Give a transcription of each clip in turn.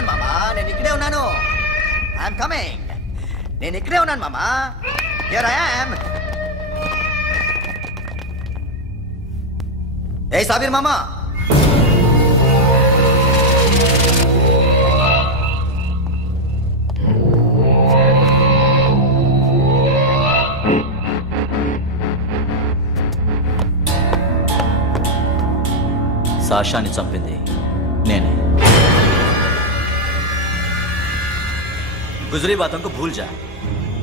ఉన్నాను మామా, నేను ఇక్కడే ఉన్నాను. I'm coming. నేను ఇక్కడే ఉన్నాను మామా. Here I am. ఏ సాబీర్ మామా, సాషాని చంపింది నేనే. గుజరీ బాతంకు భూల్ జా,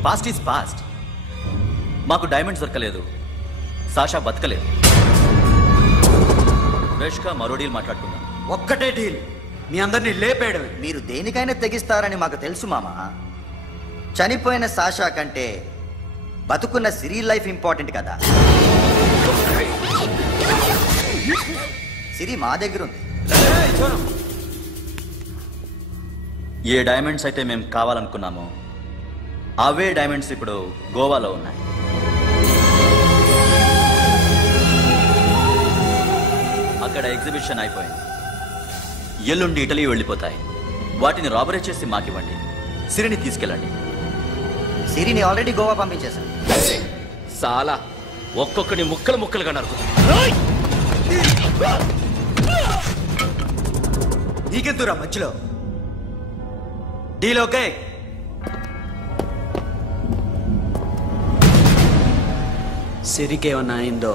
పాస్ట్ ఈజ్ పాస్ట్. మాకు డైమండ్స్ దొరకలేదు, సాషా బతకలేదు. రేష్కా మరో డీల్ మాట్లాడుకుందాం. ఒక్కటే డీల్, మీ అందరినీ లేపేయడమే. మీరు దేనికైనా తెగిస్తారని మాకు తెలుసు మామా. చనిపోయిన సాషా కంటే బతుకున్న సిరి లైఫ్ ఇంపార్టెంట్ కదా. సిరి మా దగ్గర ఉంది. ఏ డైమండ్స్ అయితే మేము కావాలనుకున్నామో అవే డైమండ్స్ ఇప్పుడు గోవాలో ఉన్నాయి. అక్కడ ఎగ్జిబిషన్ అయిపోయింది. ఎల్లుండి ఇటలీ వెళ్ళిపోతాయి. వాటిని రాబరీ చేసి మాకివ్వండి. సిరిని తీసుకెళ్ళండి. సిరిని ఆల్రెడీ గోవా పంపించేశాను. సాలా ఒక్కొక్కని ముక్కలు ముక్కలుగా నరుకుతా. నీకెందురా మధ్యలో? Deal okay? సిరికేమన్నా అయిందో?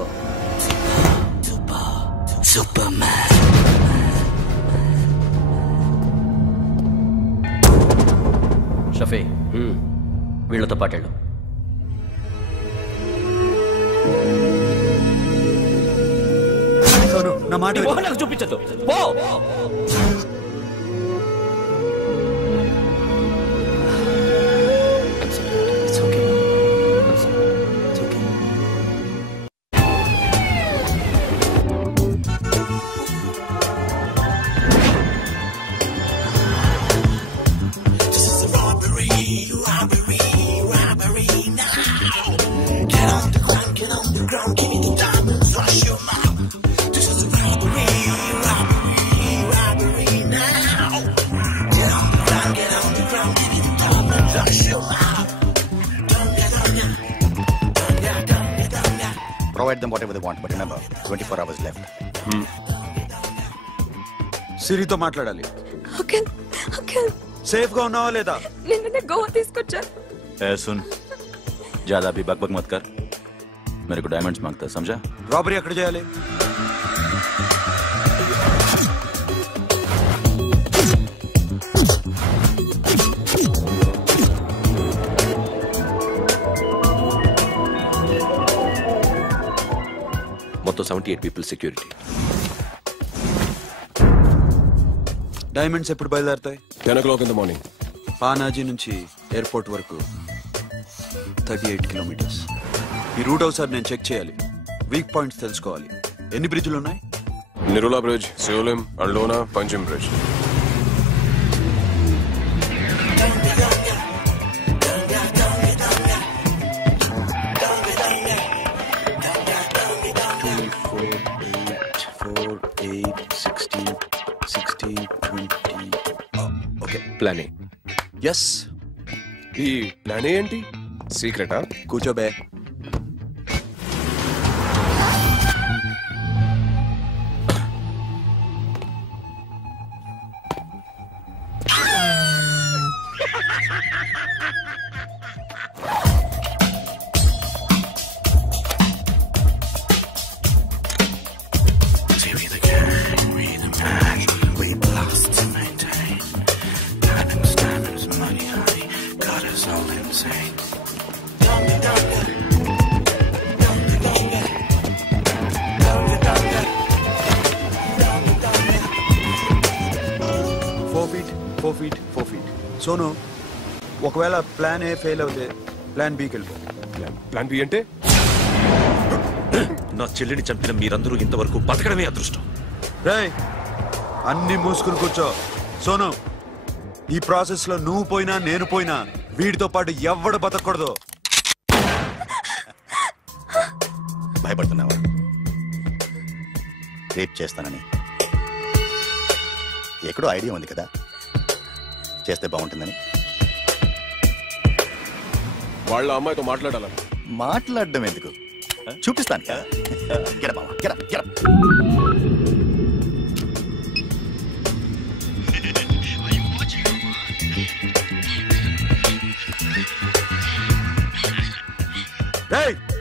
షఫీ, వీళ్ళతో పాటేళ్ళు. నా మాట నాకు చూపించద్దు. పో. Provide them whatever they want, but remember, 24 hours left. సిరితో మాట్లాడాలి. అంకుల్ సేఫ్ గా ఉన్నావా లేదా? నిన్న గోవా తీసుకొచ్చారు. ए सुन, ज्यादा भी बकबक मत कर. मेरे को डायमंड्स मांगता है, समझा? రాబరీ ఎక్కడ చేయాలి? మొత్తం 78 పీపుల్ సెక్యూరిటీ. డైమండ్స్ ఎప్పుడు బయలుదేరుతాయి? 10 o'clock in the morning. Panaji నుంచి ఎయిర్పోర్ట్ వరకు 38 కిలోమీటర్స్. ఈ రూట్ ఒకసారి నేను చెక్ చేయాలి. వీక్ పాయింట్స్ తెలుసుకోవాలి. ఎన్ని బ్రిడ్జ్లు ఉన్నాయి? నిరులా bridge, Siolim, Aldona, Panjim bridge. Plan A. Yes. ఈ ప్లాన్ ఏంటి? సీక్రెటా? కూర్చోబే. సోను, ఒకవేళ ప్లాన్ ఏ ఫెయిల్ అవుతే ప్లాన్ బికి వెళ్ళిపో. ప్లాన్ బి అంటే? నా చెల్లిని చంపిన మీరందరూ ఇంతవరకు బతకడమే అదృష్టం. రేయ్, అన్ని మూసుకుని కూర్చో. సోను, ఈ ప్రాసెస్ లో నువ్వు పోయినా నేను పోయినా వీడితో పాటు ఎవ్వడు బతకూడదు. భయపడుతున్నావా? రేప్ చేస్తానని ఎక్కడో ఐడియా ఉంది కదా. చేస్తే బాగుంటుందని. వాళ్ళ అమ్మాయితో మాట్లాడాలని. మాట్లాడడం ఎందుకు, చూపిస్తాను కదా. Get up, మామ, get up, get up.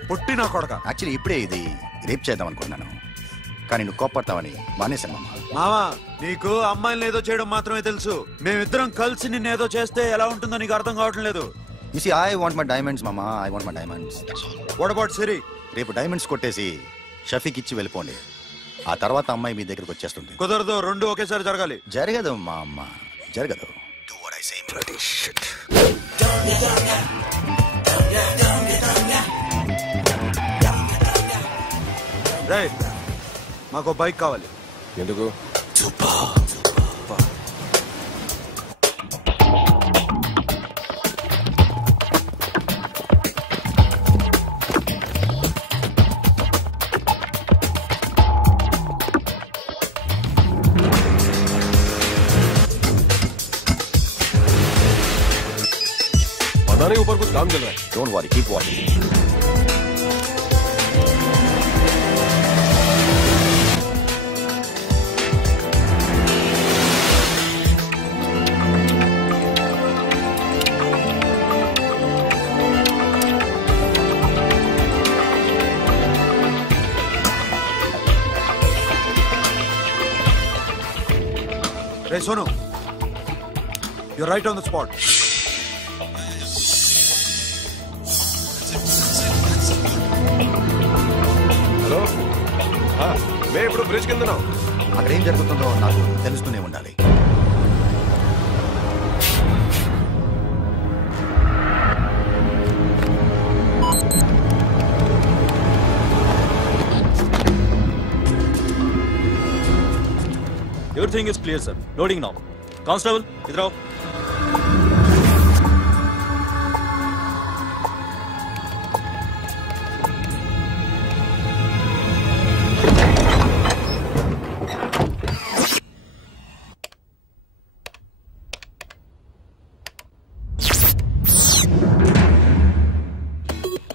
పొట్టి నా కొడక. యాక్చువల్లీ ఇప్పుడే ఇది రేప్ చేద్దాం అనుకున్నాను, కానీ నువ్వు కోప్పడతావని మానేశాను మామ. మావా, నీకు అమ్మాయిలను ఏదో చేయడం మాత్రమే తెలుసు. మేమిద్దరం కలిసి నిన్నేదో చేస్తే ఎలా ఉంటుందో నీకు అర్థం కావటం లేదు. You see, I want my diamonds, mama. I want my diamonds. What about Siri? రేపు డైమండ్స్ కొట్టేసి షఫీక్ ఇచ్చి వెళ్ళిపోండి. ఆ తర్వాత అమ్మాయి మీ దగ్గరికి వచ్చేస్తుంది. కుదరదు, రెండు ఒకేసారి జరగాలి. జరగదు మా అమ్మ, జరగదు. Do what I say. Bloody shit. Right, మాకు బైక్ కావాలి. ఎందుకు? पता नहीं ऊपर कुछ काम चल रहा है. Don't worry, keep watching. Hey, Sonu, you're right on the spot. Hello, మేము ఇప్పుడు బ్రిడ్జ్ కింద ఉన్నాం. అక్కడ ఏం జరుగుతుందో నాకు తెలుస్తూనే ఉండాలి. Everything is clear, sir. Loading now. Constable, idhar aao.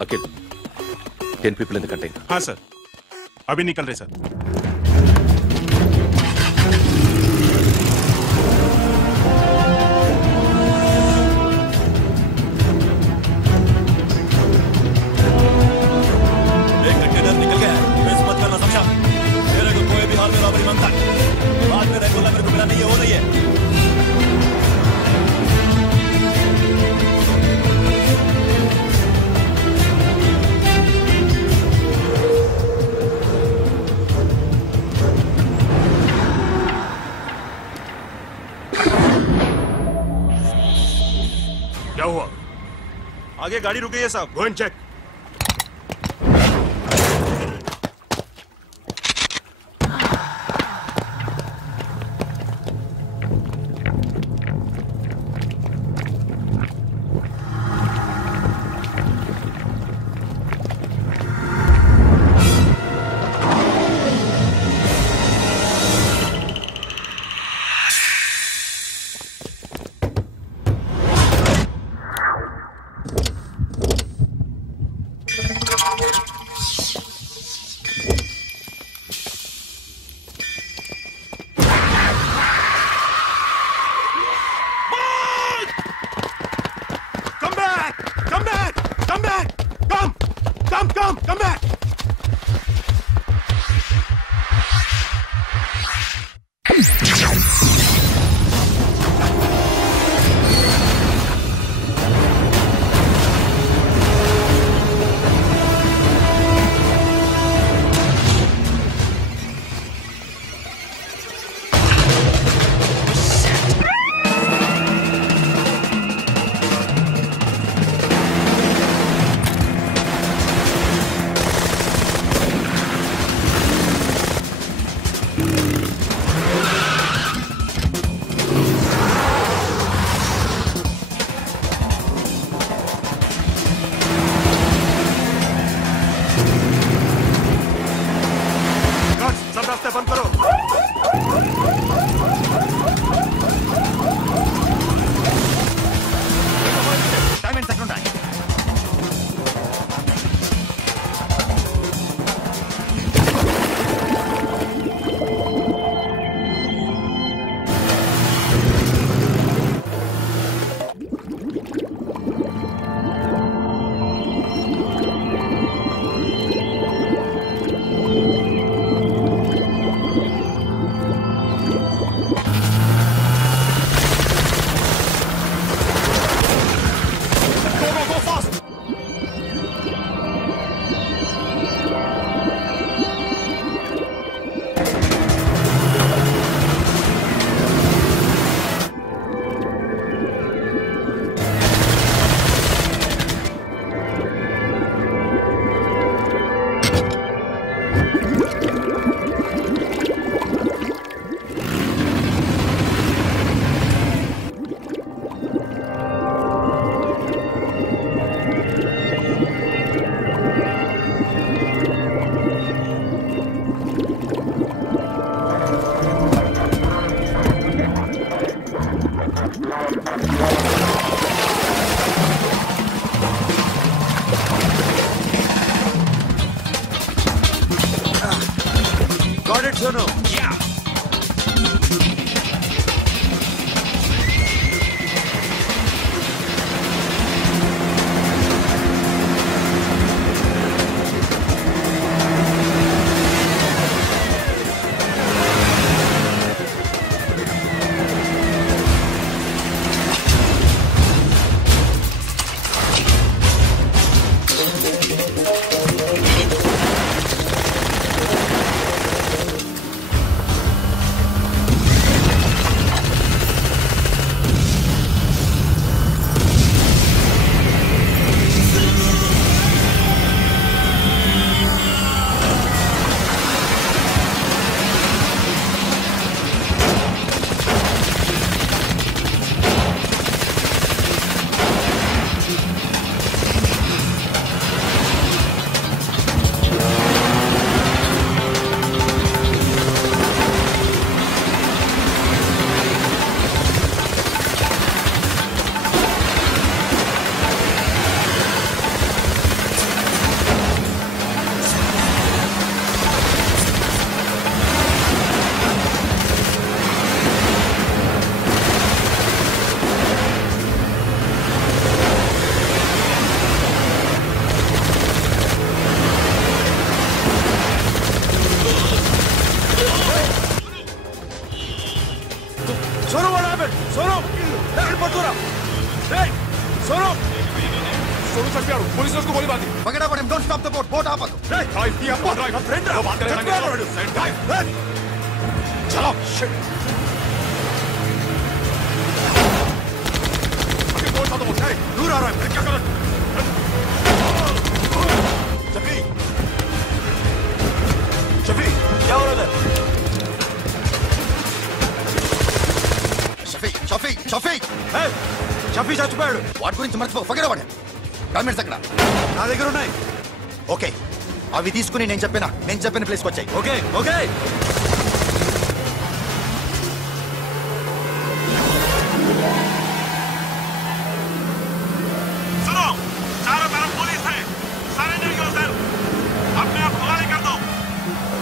Akhil, 10 people in the container. हाँ सर, अभी निकल रहे सर. एक कंटेनर निकल गया है. मिस मत करना, समझा? मेरे को कोई भी हाल में रॉबरी मांगता है. बाद में रेगुलर मेरे को मिला नहीं है, वो नहीं है. क्या हुआ? आगे गाड़ी रुक गई है साहब. Go and check. Come back! Got it, Sonu. Yeah. Sonu, what happened? Sonu! Airport dura! Hey! Sonu! Sonu चढ़ पुलिस उसको गोली मार दी Forget about him. Don't stop the boat. Boat आपस. ड्राइव किया ड्राइव फ्रेंड वो बात करेंगे ड्राइव चलो शिट बोट साथ बोट दूर आ रहा है क्या कर शफी शफी क्या हो रहा है షఫీ షఫీ చచ్చిపోయాడు. వాటి గురించి మర్చిపో. Forget about him. డాక్యుమెంట్స్ ఎక్కడ? నా దగ్గర ఉన్నాయి. ఓకే, అవి తీసుకుని నేను చెప్పిన ప్లేస్కి వచ్చాయి. Okay okay. सुनो चारों तरफ पुलिस है सरेंडर करो सर अपने आप हवाले कर दो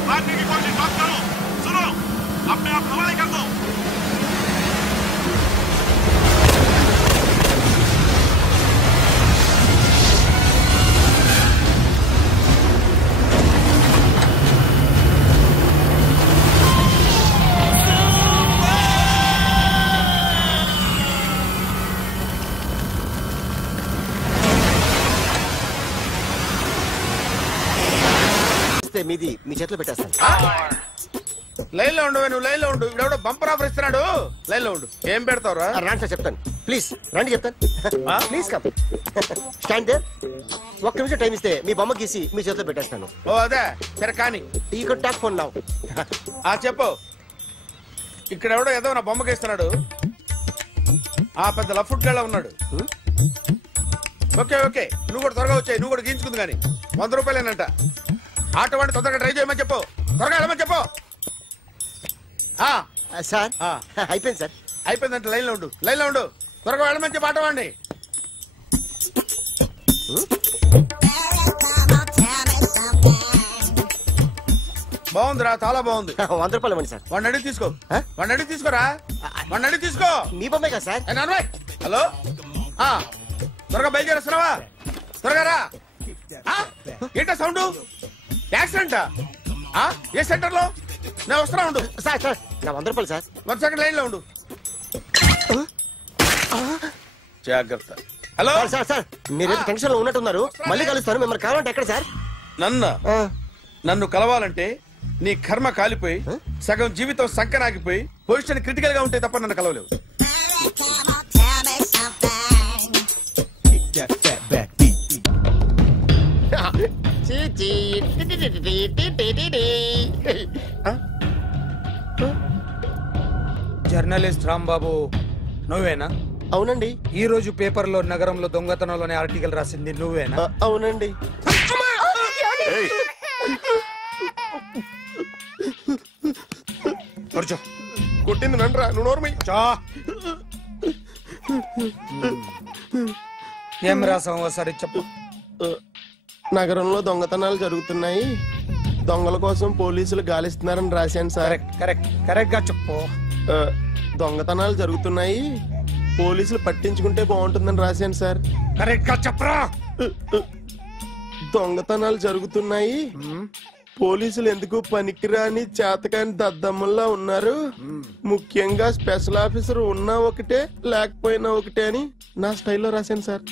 भागने की कोशिश मत करो सुनो अपने आप हवाले कर दो మీది మీ చేతిలో పెట్టేస్తాను. లైన్ లో ఉండు, నువ్వు లైన్ లో ఉండు. ఇవిడెవడో బంపర్ ఆఫర్ ఇస్తున్నాడు. లైన్ లో ఉండు. ఏం పెడతావురా? రాండి సార్ చెప్తాను. ప్లీజ్ రండి చెప్తాను. Please come stand there. ఒక్క నిమిషం టైం ఇస్తే మీ బొమ్మ గీసి మీ చేతిలో పెట్టేస్తాను. ఓ అదే సరే కానీ ఈ కుడ్ టాక్ ఫోన్ నౌ. చెప్పు. ఇక్కడ ఎవడో ఏదో నా బొమ్మకి ఇస్తున్నాడు. పెద్ద లఫుట్ గళ్ళ ఉన్నాడు. ఓకే ఓకే నువ్వు కూడా త్వరగా వచ్చాయి. నువ్వు కూడా గీంచుకుంది కానీ 100 రూపాయలేనంట. ఆటో వాడిని తొందరగా ట్రై చేయమని చెప్పు. త్వరగా వెళ్ళమని చెప్పు. సార్ అయిపోయింది సార్. అయిపోయిందంటే లైన్ లో ఉండు. లైన్ లో ఉండు. త్వరగా వెళ్ళమని చెప్పు ఆటో వాడిని. బాగుందిరా, చాలా బాగుంది. 100 రూపాయలు ఇవ్వండి సార్. వాడిని అడిగి తీసుకో. వాడిని అడిగి తీసుకోరా. వాడిని అడిగి తీసుకో. మీ బొమ్మే కదా సార్. హలో త్వరగా బయలుదేరేస్తున్నావా? త్వరగా రా. ఏంటా సౌండ్? యాక్సిడెంటా? ఏ సెంటర్ లో? నేను వస్తున్నా ఉండు. సార్ సార్ నా 100 రూపాయలు సార్. 1 సెకండ్ లైన్ లో ఉండు. జాగ్రత్త. హలో సార్ సార్ మీరు టెన్షన్ లో ఉన్నట్టున్నారు. మళ్ళీ కలుస్తాను. మిమ్మల్ని కావాలంటే ఎక్కడ సార్? నన్ను కలవాలంటే నీ కర్మ కాలిపోయి సగం జీవితం సంకనాగిపోయి పొజిషన్ క్రిటికల్ గా ఉంటే తప్ప నన్ను కలవలేవు. జర్నలిస్ట్ రాంబాబు నువ్వేనా? అవునండి. ఈ రోజు పేపర్లో నగరంలో దొంగతనంలోనే ఆర్టికల్ రాసింది నువ్వేనా? అవునండి. కొట్టింది నండ్రా. నువ్వు నోర్మి. ఏం రాసావు ఒకసారి చెప్పు. నగరంలో దొంగతనాలు జరుగుతున్నాయి, దొంగల కోసం పోలీసులు గాలిస్తున్నారని రాశాను సార్. కరెక్ట్ గా చెప్పు. దొంగతనాలు జరుగుతున్నాయి, పోలీసులు పట్టించుకుంటే బాగుంటుందని రాశాను సార్. కరెక్ట్ గా చెప్పరా. దొంగతనాలు జరుగుతున్నాయి, పోలీసులు ఎందుకు పనికిరాని చేతకాని దద్దమ్మల్లా ఉన్నారు, ముఖ్యంగా స్పెషల్ ఆఫీసర్ ఉన్నా ఒకటే లేకపోయినా ఒకటే అని నా స్టైల్లో రాశాను సార్.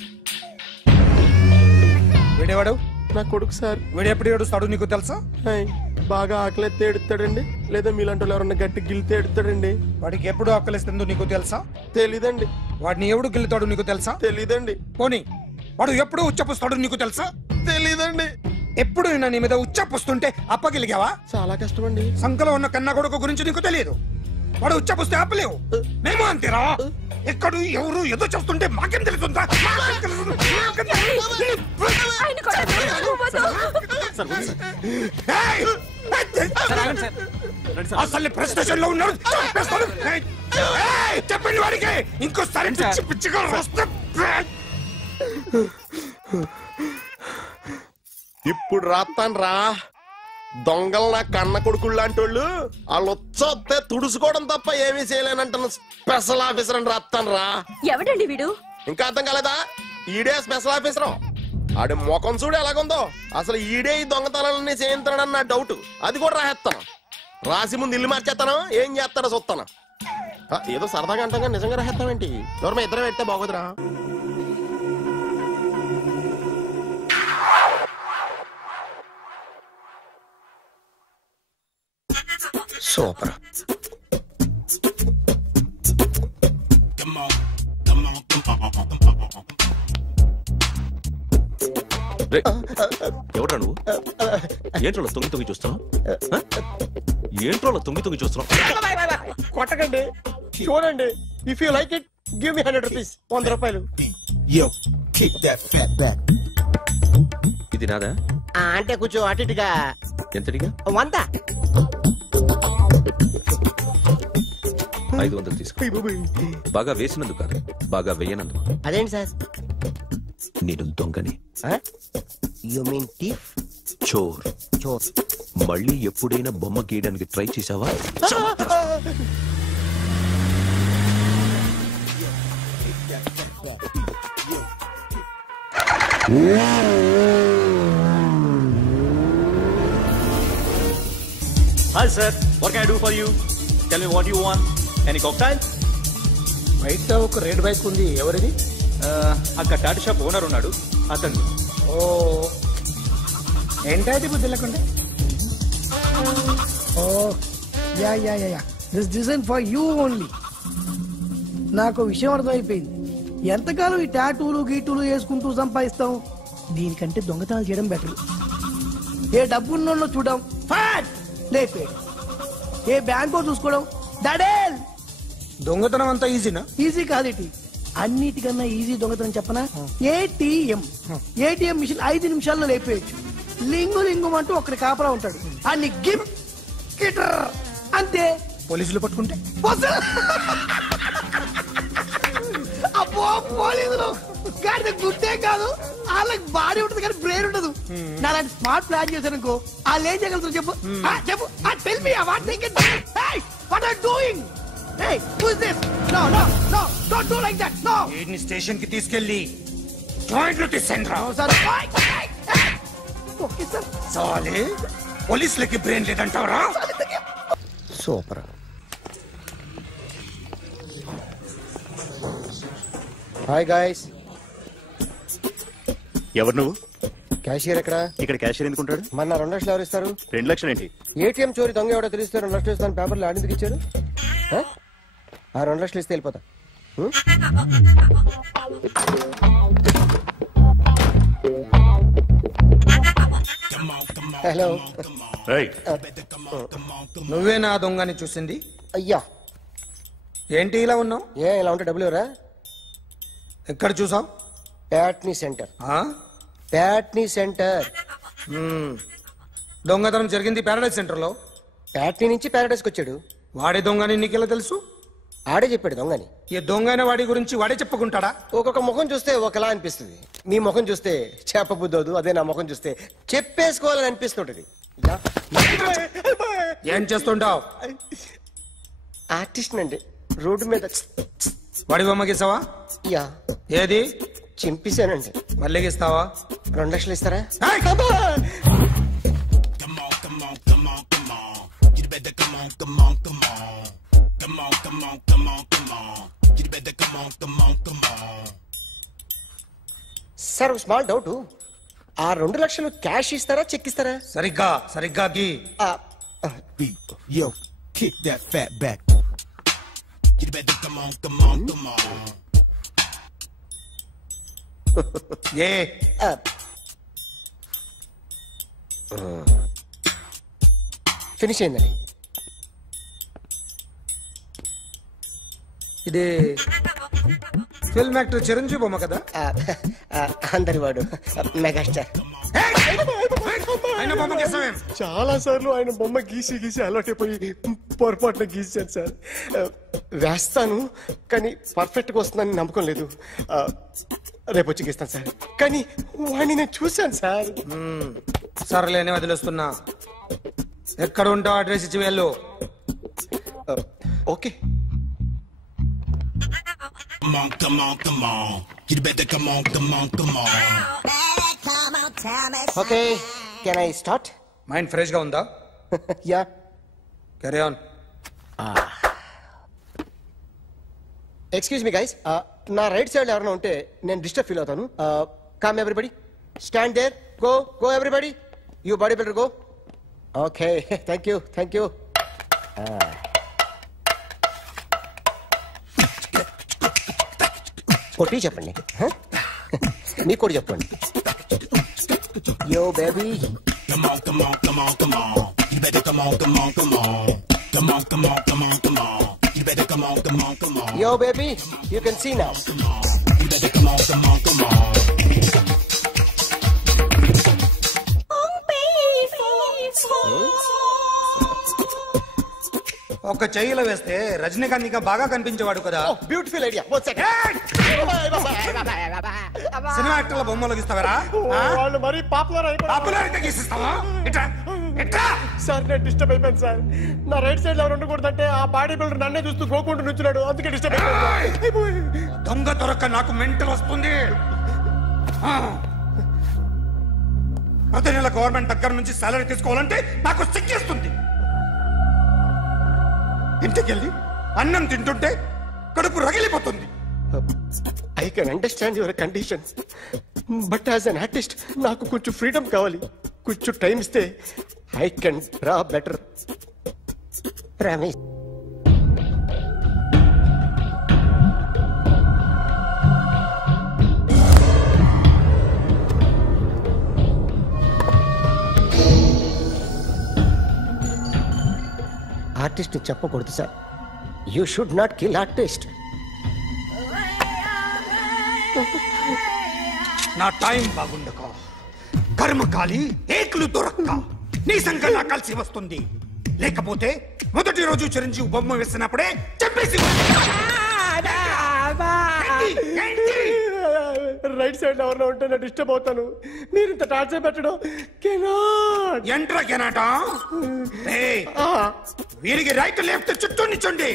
వీడేవాడు? నా కొడుకు సార్. వీడు ఎప్పుడు ఏడుస్తాడు నీకు తెలుసా? బాగా ఆకలిస్తే ఏడుస్తాడండి, లేదా మీలాంటి ఎవరన్నా గట్టి గిల్లితే ఏడుస్తాడండి. వాడికి ఎప్పుడు ఆకలిస్తుందో నీకు తెలుసా? తెలీదండి. వాడిని ఎవడు గిల్లుతాడు నీకు తెలుసా? తెలీదండి. పోనీ వాడు ఎప్పుడు ఉచ్చపుస్తాడు నీకు తెలుసా? తెలీదండి. ఎప్పుడు నీ మీద ఉచ్చపుస్తుంటే అప్పగిలిగావా? చాలా కష్టం అండి. సంకలో ఉన్న కన్నా కొడుకు గురించి నీకు తెలియదు. వాడు ఉచ్చపుస్తే ఆపలేవు. మేము అంతేరా. ఎక్కడు ఎవరు ఏదో చేస్తుంటే మాకేం తెలుస్తుందా? అసలు ప్రెస్టేషన్ లో ఉన్నాడు. చెప్పండి వాడికి ఇంకోసారి పిచ్చిగా వస్తే. ఇప్పుడు రాత్తాను రా. దొంగలు నా కన్న కొడుకులు లాంటి వాళ్ళు వాళ్ళు వచ్చొస్తే తుడుచుకోవడం తప్ప ఏమీ చేయలేనంటున్న స్పెషల్ ఆఫీసర్ అని రాత్తాను రా. ఎవడండి వీడు? ఇంకా అర్థం కాలేదా? ఈడే స్పెషల్ ఆఫీసర్. ఆడి ముఖం చూడు ఎలాగుందో. అసలు ఈడే ఈ దొంగతనాలన్నీ చేయించాడని నా డౌట్. అది కూడా రాసేస్తాను. రాసి ముందు ఇల్లు మార్చేస్తాను, ఏం చేస్తాడో చూస్తాను. ఏదో సరదాగా అంటాం కానీ నిజంగా రాసేస్తామేంటి? ఎవరు ఇద్దరం పెడితే బాగోదురా. సూపర్. ఎవడ్రా నువ్వు? ఏంట్రోలో తొంగి తొంగి చూస్తున్నావు? ఏంట్రోలో తొంగి తొంగి చూస్తున్నావు? కొట్టకండి, చూడండి. If you like it give me 100 rupees. 100 రూపాయలు. ఇది నాదా? అంటే కొంచెం అటు ఇటుగా. ఎంతడిగా? 100. 500 తీసుకో. బాగా వేసినందుకు కాదు, బాగా వేయనందుకు. అదేంటి సార్? నేను దొంగని. You mean thief? చోర్. చోర్. మళ్ళీ ఎప్పుడైనా బొమ్మ గీయడానికి ట్రై చేసావా? Hi sir, what can I do for you? Tell me what you want. Any cocktail? బయట ఒక రెడ్ బైక్ ఉంది. ఎవరిది? అక్కడ టాటా షాప్ ఓనర్ ఉన్నాడు, అతను. ఓ ఏంటది బుద్ధి లేకుండా? ఓ yeah yeah yeah this design for you only. నాకు విషయం అర్థమైపోయింది. ఎంతకాలం ఈ టాటూలు గీటూలు వేసుకుంటూ సంపాదిస్తాం? దీనికంటే దొంగతనాలు చేయడం బెటర్. ఏ డబ్బున్నోళ్ళు చూడడం ఫాట్ లేపే, ఏ బ్యాంకో చూసుకోవడం దడేల్. దొంగతనం అంతా ఈజీనా? ఈజీ కాదేటి, అన్నిటికన్నా ఈజీ దొంగతనం చెప్పనా? ఏటీఎం మిషన్ 5 నిమిషాల్లో లేపేయచ్చు. లింగు లింగు అంటూ ఒకటి కాపలా ఉంటాడు, అన్ని గిమ్ గిటర్ అంతే. పోలీసులు పట్టుకుంటే అబ్బో పోలీసులు గాడి గుర్తే కాదు, వాళ్ళకి బాడీ ఉంటుంది కానీ బ్రెయిన్ ఉండదు. నాలాంటి స్మార్ట్ ప్లాన్ చేశాను అనుకో, వాళ్ళు ఏం చేయగలుగుతారు చెప్పు? చెప్పు. Tell me what they can. Hey what are doing? Hey who is this? No no no don't do like that. No. వీడిని స్టేషన్ కి తీసుకెళ్ళి జాయింట్ లో తీసుకెళ్ళరా. Okay sir. సాలే పోలీసులకి బ్రెయిన్ లేదంటావరా? సూపర్. Hi guys. ఎవరు నువ్వు? క్యాషియర్ ఎక్కడ? ఇక్కడ క్యాషియర్ ఎందుకుంటాడు? మన 2 లక్షలు ఎవరు ఇస్తారు? 2 లక్షలు ఏంటి? ఏటీఎం చోరీ దొంగ ఎవడో తెలిస్తే 2 లక్షలు ఇస్తాను పేపర్లు ఆడిందుకు ఇచ్చారు. ఆ 2 లక్షలు ఇస్తే వెళ్ళిపోతా. హలో. నువ్వే నా దొంగని చూసింది? అయ్యా ఏంటి ఇలా ఉన్నావు? ఏ ఇలా ఉంటే డబ్బులు ఎవరా? ఎక్కడ చూసావు? ప్యాట్నీ సెంటర్. ప్యాట్నీ సెంటర్. దొంగతనం జరిగింది ప్యారడైజ్ సెంటర్ లో. ప్యాట్నీ నుంచి ప్యారడైజ్కి వచ్చాడు. వాడే దొంగని నీకెలా తెలుసు? ఆడే చెప్పాడు దొంగని. ఈ దొంగైన వాడి గురించి వాడే చెప్పుకుంటాడా? ఒక్కొక్క ముఖం చూస్తే ఒకలా అనిపిస్తుంది. మీ ముఖం చూస్తే చెప్పబుద్దోదు, అదే నా ముఖం చూస్తే చెప్పేసుకోవాలని అనిపిస్తుంటది. ఏం చేస్తుంటావు? ఆర్టిస్ట్ అండి. రోడ్డు మీద వాడి బొమ్మ గీసావా? యా. ఏది? చింపేశానండి. మళ్ళీ గీస్తావా? 2 లక్షలు ఇస్తారా? సార్ స్మాల్ డౌట్, ఆ 2 లక్షలు క్యాష్ ఇస్తారా చెక్ ఇస్తారా? సరిగ్గా గీ. Yo, kick that fat back. You better come on. Finish అయిందండి. ఇది ఫిల్మ్ యాక్టర్ చిరంజీవి బొమ్మ కదా? అందరి వాడు మెగాస్టార్. ఆయన బొమ్మ గీసావేం? చాలా సార్లు ఆయన బొమ్మ గీసి అలవాటైపోయి పొరపాటున గీసాను సార్. వేస్తాను కానీ పర్ఫెక్ట్ గా వస్తుందని నమ్మకం లేదు. రేపు వచ్చి గీస్తాను సార్. కానీ వాడిని నేను చూశాను సార్. సర్లేని వదిలేస్తున్నా. ఎక్కడ ఉంటావు అడ్రస్ ఇచ్చి వెళ్ళు. Okay. Come on. You better come on. Okay, can I start? Mind fresh గా ఉందా? Yeah. Carry on. Excuse me guys, నా రైట్ సైడ్ ఎవరైనా ఉంటే నేను డిస్టర్బ్ ఫీల్ అవుతాను. Come everybody, stand there, go everybody, you body builder go. Okay, thank you. కొట్టి చెప్పండి, మీకు కూడా చెప్పండి. Yo baby, Come on. You better come on. Come on. You better come on. yo baby, you can see now. You better come on. ఒక చెయ్యిలో వేస్తే రజనీకాంత్ ఇంకా బాగా కనిపించేవాడు కదా. Beautiful idea. One second. Cinema యాక్టర్ల బొమ్మలు గీస్తావరా? వాళ్ళు మరి పాపులారిటీ గీసిస్తావా? సార్ నేను డిస్టర్బ్ అయిపోయాను సార్. నా రైట్ సైడ్ ఎవరు ఉండకూడదంటే ఆ బాడీ బిల్డర్ నన్నే చూస్తూ గోకుంటూ నుంచున్నాడు, అందుకే డిస్టర్బ్ అయిపోయాను. దొంగ దొరక్క నాకు మెంటల్ వస్తుంది. ప్రతి నెల గవర్నమెంట్ దగ్గర నుంచి సాలరీ తీసుకోవాలంటే నాకు సిగ్గేస్తుంది. ఇంటికెళ్ళి అన్నం తింటుంటే కడుపు రగిలిపోతుంది. I can understand your condition, but as an artist నాకు కొంచెం ఫ్రీడమ్ కావాలి. కొంచెం టైం ఇస్తే I can draw better. Promise. Artist చెప్పకూడదు sir. You should not kill artist. నా టైం బాగుండక కర్మకాలి ఏకులు దొరక్క నీ సంఘం నాకు కలిసి వస్తుంది. లేకపోతే మొదటి రోజు చిరంజీవి బొమ్మ వేసినప్పుడే చెప్పేసి రైట్ సైడ్ ఎవరిలో ఉంటే నేను డిస్టర్బ్ అవుతాను. మీరు ఇంత టార్చర్ పెట్టడం ఎంట్రా కెనాట. వీరికి రైట్ లెఫ్ట్ చుట్టూ నిచ్చండి.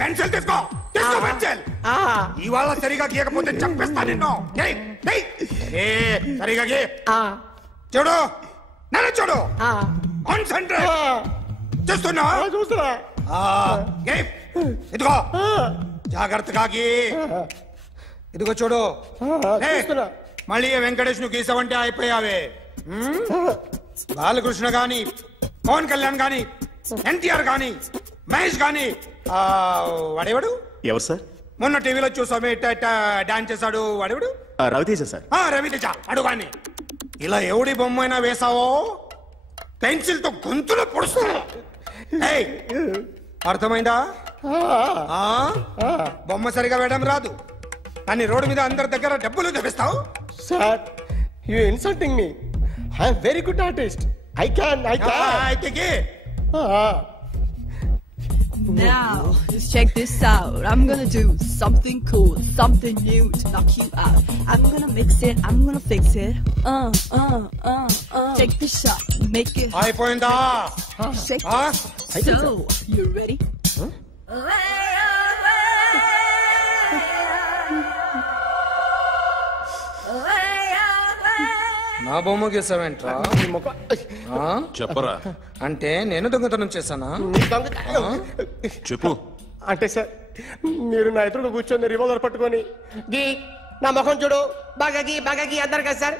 పెన్సిల్ తీసుకో పెన్సిల్. ఇవాళ సరిగా గీయకపోతే చంపేస్తా నిన్ను. సరిగా గీ. చూడు నన్ను చూడు. కాన్సంట్రేట్ చూస్తున్నా. ఇదిగో జాగ్రత్తగా గీ. ఇదిగో చూడు. మళ్ళీ వెంకటేష్ ను గీసావంటే అయిపోయావే. బాలకృష్ణ గాని, పవన్ కళ్యాణ్ గాని, ఎన్టీఆర్ గాని, మహేష్ గాని, వాడేవాడు ఎవరు సార్? మొన్న టీవీలో చూసామే డాన్స్ చేశాడు వాడేవాడు? రవితేజ సార్. రవితేజ అడుగాని. ఇలా ఎవడి బొమ్మ అయినా వేసావో పెన్సిల్ తో గొంతులో పొడుస్తా. అర్థమైందా? బొమ్మ సరిగా వేయడం రాదు కానీ రోడ్డు మీద అందరి దగ్గర డబ్బులు తెప్పిస్తావు. Sir you insulting me. I am very good artist. I can Now, just check this out. I'm gonna do something cool, something new to knock you out. I'm gonna mix it, I'm gonna fix it. Take the shot, make it. అయిపోయిందా? Shake it. So, you ready? నా బొమ్మ గీసావేంట్రా? చెప్పరా. అంటే నేను దొంగతనం చేశానా? చెప్పు. అంటే సార్ మీరు నా ఎదురుగా కూర్చొని రివాల్వర్ పట్టుకొని గీ నా ముఖం చూడు బాగా గీ అన్నారు కదా సార్,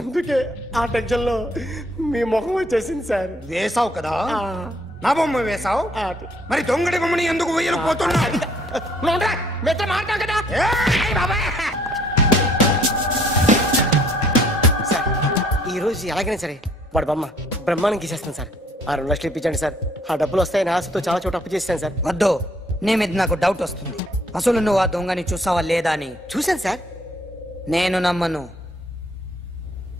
అందుకే ఆ టెన్షన్ లో మీ ముఖం వచ్చేసింది సార్. వేసావు కదా, నా బొమ్మ వేసావు, మరి దొంగడి బొమ్మని ఎందుకు వేయలు పోతున్నా? ఈ రోజు ఎలాగైనా సరే వాడు బొమ్మ బ్రహ్మాండం గీసేస్తాను సార్. 6 లక్షలు ఇప్పించండి సార్, ఆ డబ్బులు వస్తాయని ఆశతో చాలా చోట అప్పు చేస్తాను సార్. వద్దు, నీ మీద నాకు డౌట్ వస్తుంది. అసలు నువ్వు ఆ దొంగని చూసావా లేదా అని. చూశాను సార్. నేను నమ్మను.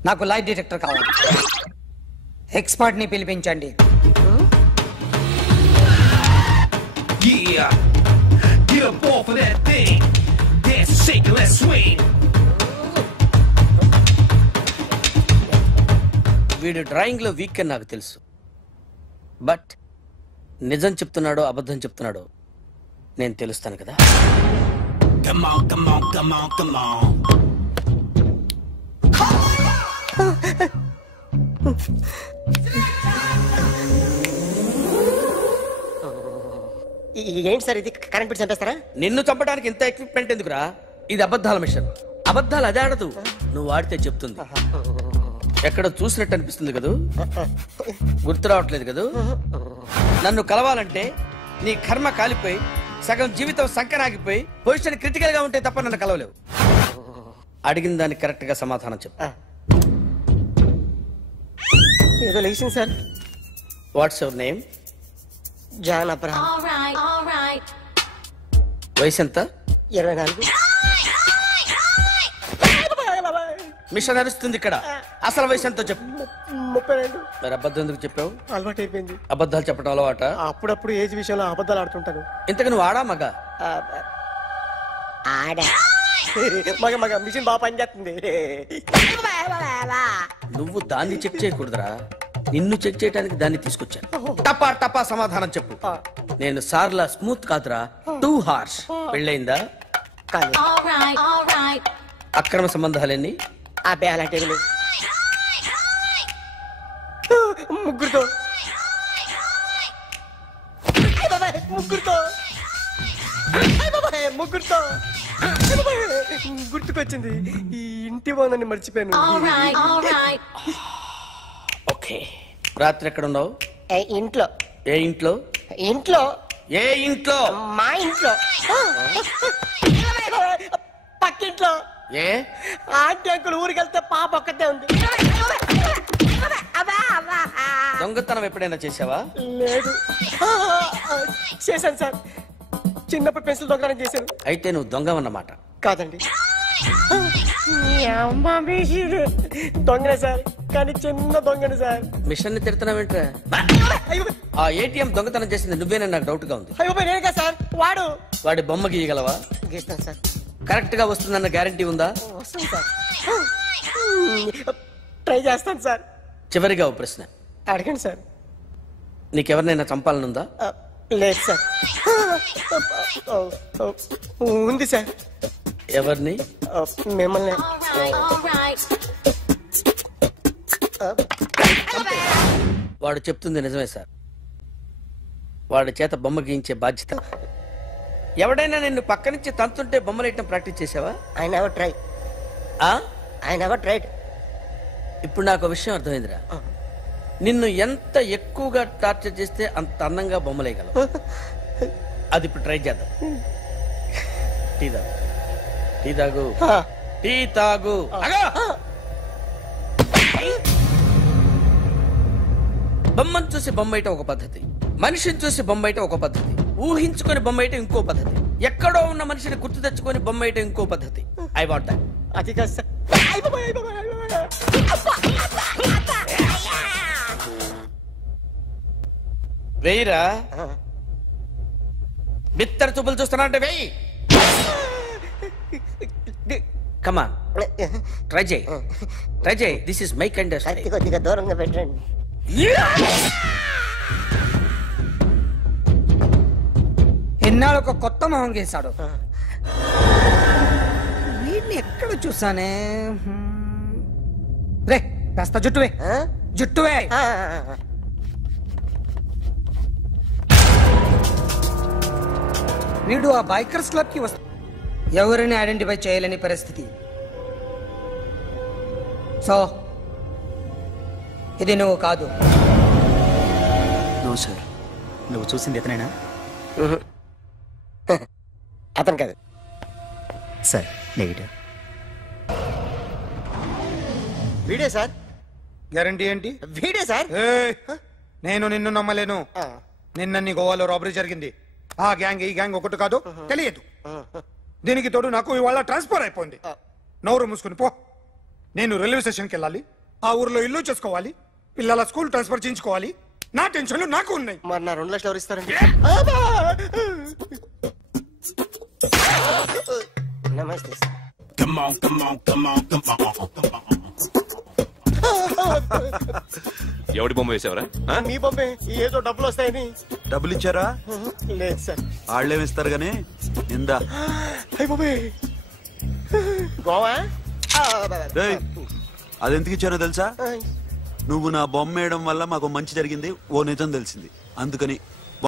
నాకు లైట్ డిటెక్టర్ కావాలి. ఎక్స్పర్ట్ ని పిలిపించండి. Yeah, get up off of that thing. Dance, shake, and let's swing. వీడు డ్రాయింగ్ లో వీక్ అని నాకు తెలుసు, బట్ నిజం చెప్తున్నాడో అబద్ధం చెప్తున్నాడో నేను తెలుస్తాను కదా. Come on, come on, come on, come on. ఏంటి సార్ ఇది, కరెంట్ బిల్ చంపేస్తారా? నిన్ను చంపడానికి ఇంత ఎక్విప్మెంట్ ఎందుకురా? ఇది అబద్ధాల మిషన్. అబద్ధాలు అదే ఆడదు, నువ్వు ఆడితే చెప్తుంది. ఎక్కడ చూసినట్టు అనిపిస్తుంది కదూ, గుర్తు రావట్లేదు కదూ. నన్ను కలవాలంటే నీ కర్మ కాలిపోయి సగం జీవితం సంకనాగిపోయి పొజిషన్ క్రిటికల్ గా ఉంటే తప్ప నన్ను కలవలేవు. అడిగిన దానికి కరెక్ట్ గా సమాధానం చెప్పు. ఏదో లేచింది sir. What's your name? John Abraham. వయసు ఎంత? 24. మిషన్ నడుస్తుంది ఇక్కడ. అసలు వయసు ఎంతో చెప్పు. 32. మరి అబద్ధం ఎందుకు చెప్పావు? అలవాటు అయిపోయింది. అబద్ధాలు చెప్పడం అలవాట? అప్పుడప్పుడు ఏజ్ విషయంలో అబద్ధాలు ఆడుతుంటాను. ఇంతకు నువ్వు ఆడా మగ? ఆడా. మగ మిషన్ బాగా పనిచేస్తుంది. నువ్వు దాన్ని చెక్ చేయకూడదురా, నిన్ను చెక్ చేయడానికి దాన్ని తీసుకొచ్చాను. టపా టపా సమాధానం చెప్పు. నేను సార్లా స్మూత్ కాదురా, టూ హార్ష్. పెళ్ళయిందా? అక్రమ సంబంధాలన్నీ? ముగ్గురుతో గుర్తుకొచ్చింది. ఈ ఇంటి వాళ్ళని మర్చిపోయాను. ఓకే, రాత్రి ఎక్కడ ఉన్నావు? ఇంట్లో. ఏ ఇంట్లో? ఇంట్లో. ఏ ఇంట్లో? మా ఇంట్లో. పక్కింట్లో. ఏ ఆంటీ అంకుల్ ఊరికి వెళ్తే పాప ఒక్కతే ఉంది. దొంగతనం ఎప్పుడైనా చేసావా? లేదు. చేశాను సార్, చిన్నప్పుడు పెన్సిల్ దొంగతనం చేశాను. అయితే నువ్వు దొంగవన్నమాట. కాదండి, దొంగనే సార్, కానీ చిన్న దొంగని సార్. మిషన్ ని తిడుతున్నావేంట్రా? ఆ ఏటీఎం దొంగతనం చేసింది నువ్వేనని నాకు డౌట్ గా ఉంది. నేనే సార్. వాడి బొమ్మ గీయగలవా? గీస్తాను సార్. కరెక్ట్ గా వస్తుందన్న గ్యారంటీ ఉందా? వస్తుంది సార్, ట్రై చేస్తాను సార్. చివరిగా ఓ ప్రశ్న అడగండి సార్. నీకెవరినైనా చంపాలనుందా? లేదు సార్. ఉంది సార్. ఎవరిని? మిమ్మల్ని. వాడు చెప్తుంది నిజమే సార్. వాడి చేత బొమ్మ గీయించే బాధ్యత. ఎవడైనా నిన్ను పక్క నుంచి తంతుంటే బొమ్మలేయటం ప్రాక్టీస్ చేసావా? I never tried. I never tried. ఇప్పుడు నాకు విషయం అర్థమైందిరా. నిన్ను ఎంత ఎక్కువగా టార్చర్ చేస్తే అంత అందంగా బొమ్మలేయగలవు. అది ఇప్పుడు ట్రై చేద్దాం. టీ తాగు, టీ తాగు, టీ తాగు. బొమ్మను చూసి బొమ్మయటం ఒక పద్ధతి, మనిషిని చూసి బొమ్మయటం ఒక పద్ధతి, ఊహించుకొని బొమ్మయటం ఇంకో పద్ధతి, ఎక్కడో ఉన్న మనిషిని గుర్తు తెచ్చుకొని బొమ్మయటం ఇంకో పద్ధతి. I want that. అది కాదు సార్. వేయిరా. బిత్తర చూపులు చూస్తున్నా అంటే వెయ్యి. కమాన్ ట్రై చేయి. This is my kind of style. కొద్దిగా దూరంగా పెట్టండి. ఎన్నాళ్ళు ఒక కొత్త మొహం గీశాడు. వీడిని ఎక్కడ చూసానే? రే కాస్త జుట్టువే. వీడు ఆ బైకర్స్ క్లబ్ కి వస్తా ఎవరిని ఐడెంటిఫై చేయలేని పరిస్థితి. సో ఇది నువ్వు కాదు. నో సార్, నువ్వు చూసింది ఇతనేనా? అతను కాదు సార్, నెగిటివ్. వీడే సార్. గ్యారంటీ ఏంటి? వీడే సార్. నేను నిన్ను నమ్మలేను. నిన్న గోవాలో రాబరీ జరిగింది. ఆ గ్యాంగ్ ఈ గ్యాంగ్ ఒకటి కాదు, తెలియదు. దీనికి తోడు నాకు ఇవాళ ట్రాన్స్ఫర్ అయిపోయింది. నోరు మూసుకుని పో. నేను రైల్వే స్టేషన్కి వెళ్ళాలి, ఆ ఊర్లో ఇల్లు చేసుకోవాలి, పిల్లల స్కూల్ ట్రాన్స్ఫర్ చేయించుకోవాలి. నా టెన్షన్లు నాకు ఉన్నాయి. మరి నా 2 లక్షలు ఎవరు ఇస్తారండి? నమస్తే. ఎవడి బొమ్మ వేసావరా? మీ బొమ్మే. ఏదో డబ్బులు వస్తాయని. డబ్బులు ఇచ్చారా? లేదు సార్. వాళ్ళేమి ఇస్తారు గానీ ఇందా. గోవా అదెందుకు ఇచ్చానో తెలుసా? నువ్వు నా బొమ్మ వేయడం వల్ల మాకు మంచి జరిగింది, ఓ నిజం తెలిసింది, అందుకని